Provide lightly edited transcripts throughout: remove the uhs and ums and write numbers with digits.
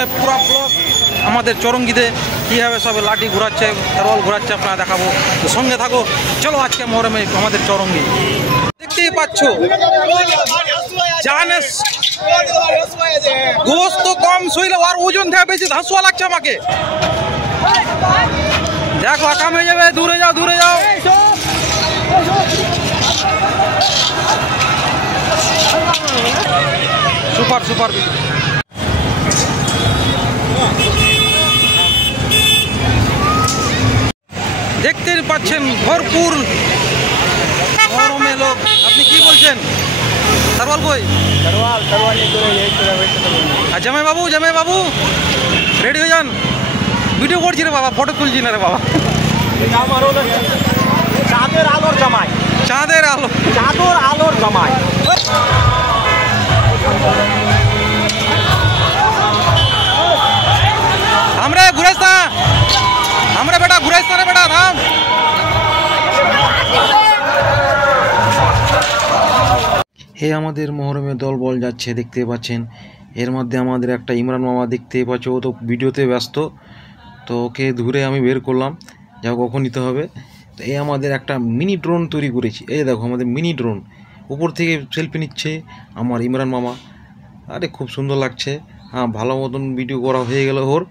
মে পুরা ব্লক আমাদের চরঙ্গিতে কীভাবে সব লাঠি ঘোরাচ্ছে, তরোয়াল ঘোরাচ্ছে আপনারা দেখাবো, তো সঙ্গে থাকো। চলো আজকে মহরমে আমাদের চরঙ্গি দেখতেই পাচ্ছ, জানেস গোস্ত কম শরীরে আর ওজন থেকে বেশি হাসুয়া লাগছে আমাকে। দেখো আকাম হয়ে যাবে, দূরে যাও দূরে যাও। সুপার সুপার দেখতে পাচ্ছেন ভরপুর গরমে লোক। আপনি কি বলছেন সরওয়াল কই? আর জামাই বাবু রেডি হয়ে যান, ভিডিও করছি রে বাবা, ফটো তুলছি না রে বাবা। চাঁদের আলোর জামাই, চাঁদের আলোর জামাই। আমরা ঘুরাইস্তা, আমরা বেটা ঘুরাইস্তা রে বেটা, থাম। হে আমাদের মহরমে দল বল যাচ্ছে দেখতে পাচ্ছেন। এর মধ্যে আমাদের একটা ইমরান মামা দেখতে পাচ্ছ, ও তো ভিডিওতে ব্যস্ত, তো ওকে ধরে আমি বের করলাম, যা কখন নিতে হবে। তো এই আমাদের একটা মিনি ড্রোন তৈরি করেছি, এই দেখো আমাদের মিনি ড্রোন, উপর থেকে সেলফি নিচ্ছে আমার ইমরান মামা। আরে খুব সুন্দর লাগছে। হ্যাঁ, ভালো মতন ভিডিও করা হয়ে গেল ওর।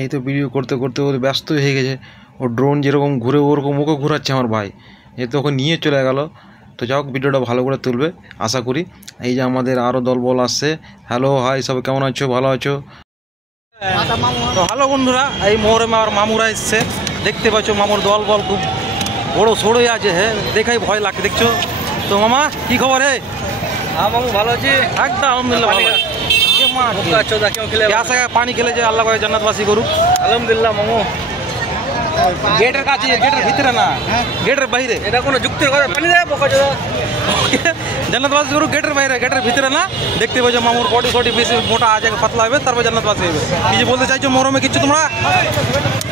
এই তো ভিডিও করতে করতে ও ব্যস্ত হয়ে গেছে, ও ড্রোন যেরকম ঘুরে ওরকম ওকে ঘোরাচ্ছে আমার ভাই, এ তো ওকে নিয়ে চলে গেল। তো যাই হোক, ভিডিওটা ভালো করে তুলবে আশা করি। এই যে আমাদের আরও দলবল আসছে। হ্যালো হাই, সব কেমন আছো? ভালো আছো? তো হ্যালো বন্ধুরা, এই মহরমে আমার মামুরা এসছে দেখতে পাচ্ছ। মামুর দলবল খুব বড় সড়ই আছে, হ্যাঁ দেখাই ভয় লাগছে দেখছো। তো মামা কি খবর? হে হ্যাঁ মামু ভালো আছি একদম, আলহামদুলিল্লাহ। পানি খেলে যে আল্লাহ করে জান্নাতবাসী করুক, আলহামদুলিল্লাহ। মামু গেটের কাছে, গেটের ভিতরে না, গেটের বাইরে, এটা কোনো যুক্তির কথা। পানি দেয় জান্নাতবাসী করুক গেটের বাইরে, গেটের ভিতরে না। দেখতে পাচ্ছ মামুর বডি সডি বেশি মোটা আছে, পাতলা হবে, তারপর জান্নাতবাসী হবে। কিছু বলতে চাইছো মহরমে? কিছু তোমরা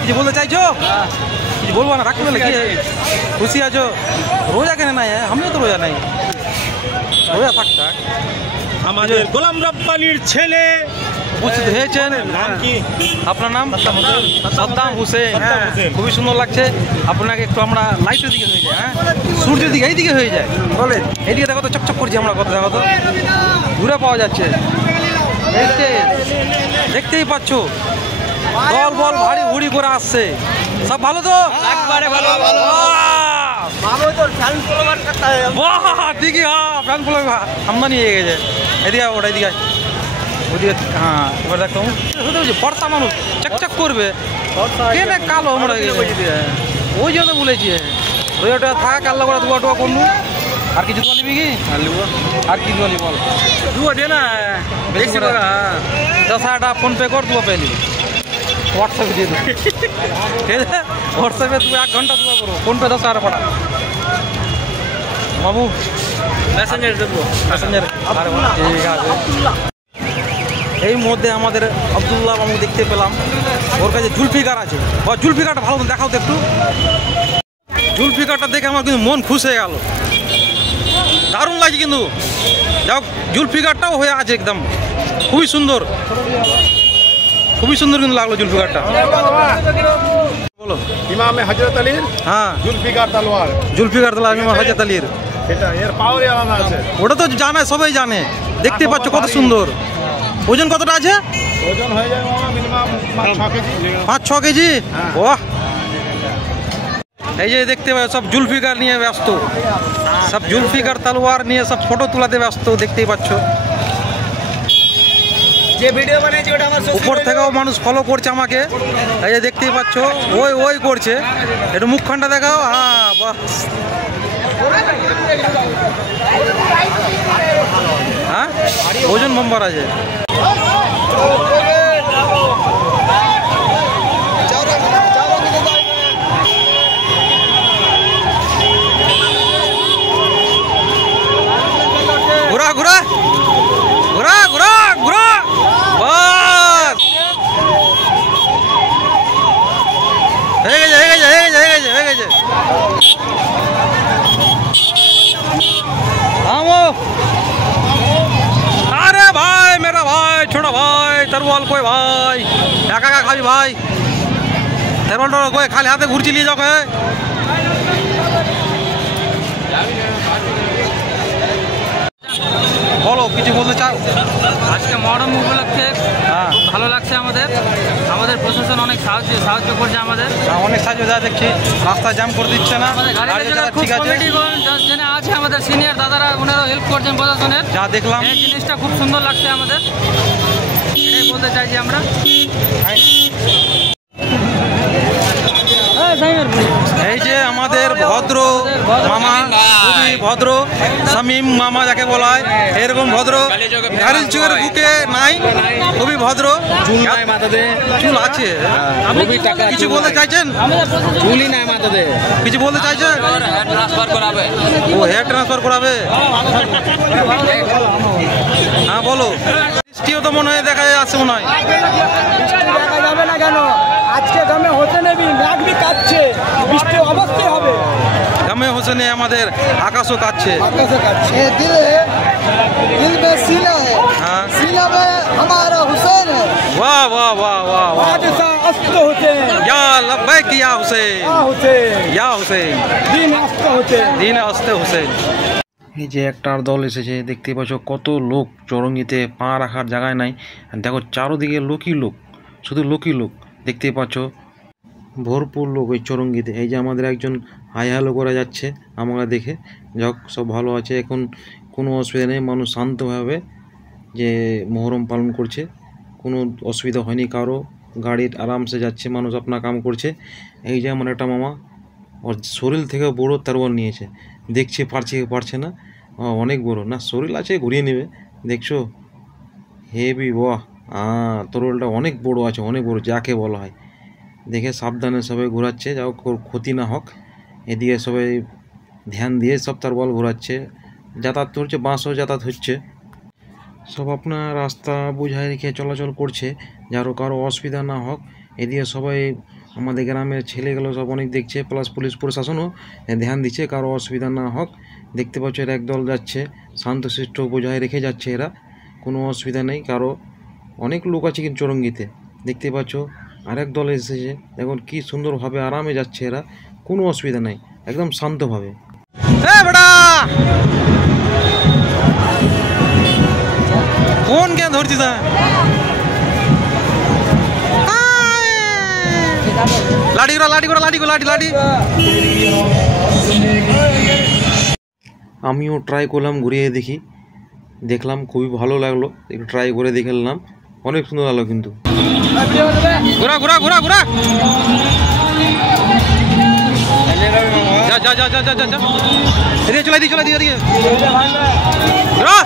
কিছু বলতে চাইছো? কিছু বলবো না, রাখবে নাকি? খুশি আছো? রোজা কেন নাই? আমিও তো রোজা নাই, রোজা থাক। আমাদের গোলাম রব্বানির ছেলে উপস্থিত হয়েছেন। নাম কি আপনার? নাম সাদ্দাম হোসেন। খুবই সুন্দর লাগছে আপনাকে। একটু আমরা লাইটের দিকে হয়ে যায়, হ্যাঁ সূর্যের দিকে, এইদিকে হয়ে যায় বলে, এইদিকে দেখো তো চকচক করছি আমরা, কত দেখো তো ঘুরে পাওয়া যাচ্ছে। দেখতেই পাচ্ছ দল বল ভারী হুড়ি করে আসছে, সব ভালো তো? একবারে ভালো। ঠিকই, হ্যাঁ ফ্যান ফলো আমদানি হয়ে গেছে। এদিকে ওটা এদিকে ওদিকে, হ্যাঁ এবার দেখো বর্ষা মানুষ চকচক করবে, কেন কালো আমরা ওই জন্য বলেছি। ওইটা থাক, আল্লাহ করে দুয়া টুয়া করলু। আর কিছু দোয়া নিবি কি? আর কি দোয়া বল? দুয়া দে না, বেশি করে 10,000 টাকা ফোন পে কর, দুয়া পেয়ে নিবি। হোয়াটসঅ্যাপে দিয়ে দেবো, ঠিক আছে? হোয়াটসঅ্যাপে তুমি 1 ঘন্টা দুয়া করো, ফোন পে 10,000 পাঠা বাবু। মেসেঞ্জার দেবো, মেসেঞ্জার। ঠিক আছে। এই মধ্যে আমাদের আব্দুল্লাহ মামু দেখতে পেলাম, ওর কাছে জুলফিকার আছে। জুলফিকারটা ভালো দেখাও তো একটু। জুলফিকারটা দেখে আমার কিন্তু মন খুশ হয়ে গেল, দারুণ লাগছে কিন্তু। যাও, জুলফিকারটাও হয়ে আছে একদম, খুবই সুন্দর, খুবই সুন্দর কিন্তু লাগলো জুলফিকারটা। বলো ইমামে হযরত আলীর, হ্যাঁ জুলফিকার তলোয়ার, জুলফিকার তলোয়ার ইমাম হযরত আলীর। এটা এর পাওয়ারই আলাদা আছে, ওটা তো জানে, সবাই জানে। দেখতে পাচ্ছ কত সুন্দর। ওজন কতটা আছে? ওজন হয়ে যায় মামা মিনিমাম 5-6 কেজি। 5-6 কেজি? বাহ। এই যে দেখতে পাচ্ছ সব জুলফিকার নিয়ে ব্যস্ত, সব জুলফিকার তলোয়ার নিয়ে সব ফটো তোলাতে ব্যস্ত, দেখতেই পাচ্ছ। যে ভিডিও বানাইছি ওটা আমার উপর থেকেও মানুষ ফলো করছে আমাকে, এই যে দেখতেই পাচ্ছ। ওই করছে, একটু মুখখানটা দেখাও। হ্যাঁ বাস, হ্যাঁ ওজন নম্বর আছে। ঘোরা ঘোরা ঘোরা ঘোরা ঘোরা, বাস হয়ে গেছে হয়ে গেছে হয়ে গেছে হয়ে গেছে হয়ে গেছে। আরে ভাই, মেরা ভাই, ছোট ভাই, তেরবল কই ভাই, একা একা খাবি ভাই? তেরবলটা কই খালি হাতে ঘুরছি নিয়ে যাও কে? বলো কিছু বলতে চাও? আজকে মহরম উপলক্ষে খুব ভালো লাগছে আমাদের। আমাদের প্রশাসন অনেক সাহায্য করছে আমাদের, অনেক সাহায্য যা দেখছি, রাস্তা জ্যাম করে দিচ্ছে না, ঠিক আছে। যেন আছে আমাদের সিনিয়র দাদারা, ওনারাও হেল্প করছেন প্রশাসনের, যা দেখলাম এই জিনিসটা খুব সুন্দর লাগছে আমাদের, এটাই বলতে চাইছি আমরা। এই যে আমাদের ভদ্র মামা, খুবই ভদ্র, শামীম মামা যাকে বলা হয়, এরকম ভদ্র গাড়ির যুগের বুকে নাই, খুবই ভদ্র। চুল নাই মাথাতে, চুল আছে, কিছু বলতে চাইছেন? চুলই নাই মাথাতে, কিছু বলতে চাইছেন? ও হেয়ার ট্রান্সফার করাবে, হ্যাঁ বলো। বৃষ্টিও তো মনে হয় দেখা আসছে, মনে হয় দেখা যাবে না কেন? আজকে দামে হতে নেবি, নাকবি কাটছে, বৃষ্টি অবশ্যই হবে। দামে হোসেনে আমাদের আকাশও কাটছে। ये दिल में सीना है, हाँ। सीना में हमारा हुसैन है। वाह वाह वाह वाह वाह, हादसा अस्त होते हैं, या लब्बैक या हुसैन, हुसैन या हुसैन, दिन अस्त होते हैं। দিন আসতে হুসেন। এই যে একটা দল এসেছে, দেখতে পাচ্ছ কত লোক, চৌরঙ্গিতে পা রাখার জায়গায় নাই। আর দেখো চারোদিকে লোকই লোক, শুধু লোকই লোক, দেখতে পাচ্ছ ভরপুর লোক ওই চৌরঙ্গিতে। এই যে আমাদের একজন হাই হ্যালো করে যাচ্ছে আমরা দেখে, যাক সব ভালো আছে, এখন কোনো অসুবিধা নেই, মানুষ শান্তভাবে যে মহরম পালন করছে, কোনো অসুবিধা হয়নি কারো, গাড়ির আরামসে যাচ্ছে, মানুষ আপনার কাম করছে। এই যে আমার একটা মামা, ওর শরীর থেকে বড়ো তারবল নিয়েছে, দেখছে পারছে না, অনেক বড় না, শরীর আছে ঘুরিয়ে নেবে, দেখছো হেভি, বাহ তরোলটা অনেক বড় আছে, অনেক বড় যাকে বলা হয়। দেখে সাবধানে সবাই ঘোরাচ্ছে, যাও ক্ষতি না হোক, এদিকে সবাই ধ্যান দিয়ে সব তারবল ঘোরাচ্ছে, যাতায়াত হচ্ছে, বাসও যাতায়াত হচ্ছে, সব আপনার রাস্তা বুঝায় রেখে চলাচল করছে, যারও কারো অসুবিধা না হোক। এদিকে সবাই আমাদের গ্রামের ছেলেগুলো সব অনেক দেখছে, প্লাস পুলিশ প্রশাসনও ধ্যান দিচ্ছে কারো অসুবিধা না হোক। দেখতে পাচ্ছ এরা একদল যাচ্ছে, শান্তশিষ্ট বজায় রেখে যাচ্ছে, এরা কোনো অসুবিধা নেই কারো। অনেক লোক আছে কিন্তু চৌরঙ্গিতে, দেখতে পাচ্ছ আরেক দল এসেছে, এখন কি সুন্দরভাবে আরামে যাচ্ছে এরা, কোনো অসুবিধা নেই, একদম শান্তভাবে। কোন কেন ধরছিস? লাঠি করা লাঠি করা লাঠি লাঠি লাঠি। আমিও ট্রাই করলাম, ঘুরিয়ে দেখলাম খুবই ভালো লাগলো, একটু ট্রাই করে দেখে নিলাম, অনেক সুন্দর লাগলো কিন্তু। ঘোরা ঘোরা ঘোরা ঘোরা, যা যা যা যা যা যা, এদিকে চলে দিয়ে চলে দিয়ে এদিকে ঘোরা,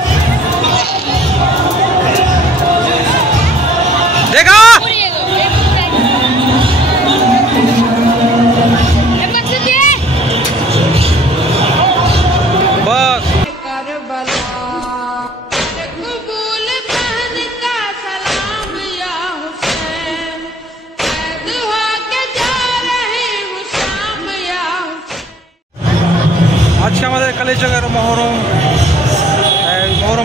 দেখা আজকে আমাদের কালীচকের মহরম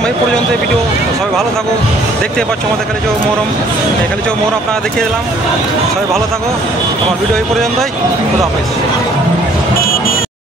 এই পর্যন্ত ভিডিও। সবাই ভালো থাকো, দেখতে পাচ্ছ আমাদের কালীচক মহরম, কালীচক মহরম আপনারা দেখিয়ে দিলাম। সবাই ভালো থাকো, আমার ভিডিও এই পর্যন্তই, খোদা হাফেজ।